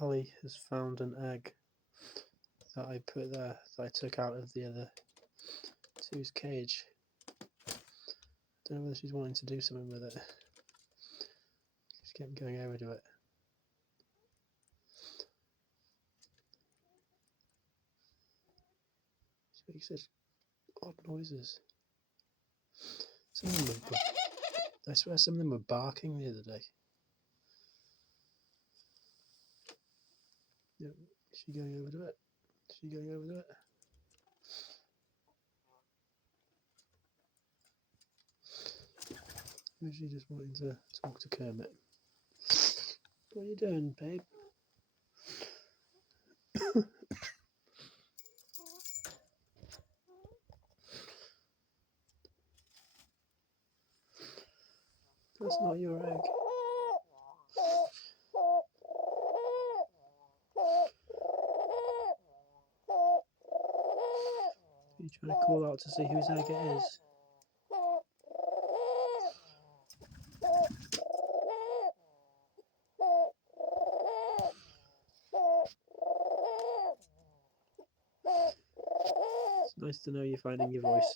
Ali has found an egg that I put there, that I took out of the other two's cage. Don't know whether she's wanting to do something with it. Just kept going over to it. She makes such odd noises. Some of them were, I swear some of them were barking the other day. Yep, is she going over to it? Is she going over to it? Or is she just wanting to talk to Kermit? What are you doing, babe? That's not your egg. Are you trying to call out to see whose egg it is? It's nice to know you're finding your voice.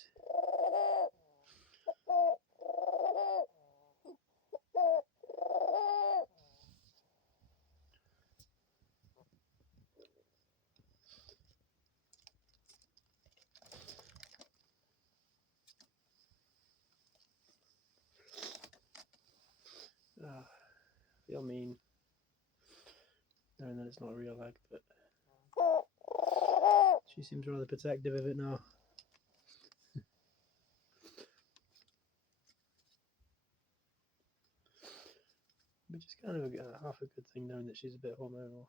I feel mean knowing that it's not a real egg, but she seems rather protective of it now. Which is kind of half a good thing, knowing that she's a bit hormonal.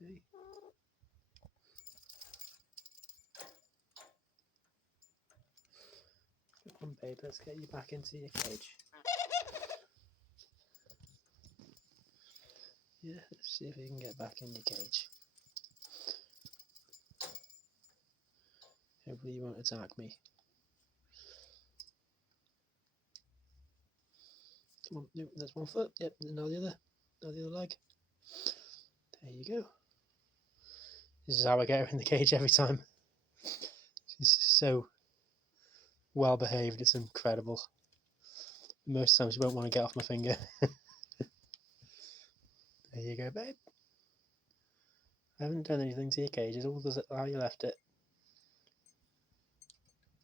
Hey. Come on, babe, let's get you back into your cage. Yeah, let's see if you can get back in your cage. Hopefully you won't attack me. Come on, no, that's one foot. Yep, now the other. Now the other leg. There you go. This is how I get her in the cage every time. She's so well behaved, it's incredible. Most times she won't want to get off my finger. There you go, babe. I haven't done anything to your cage, it's all how you left it.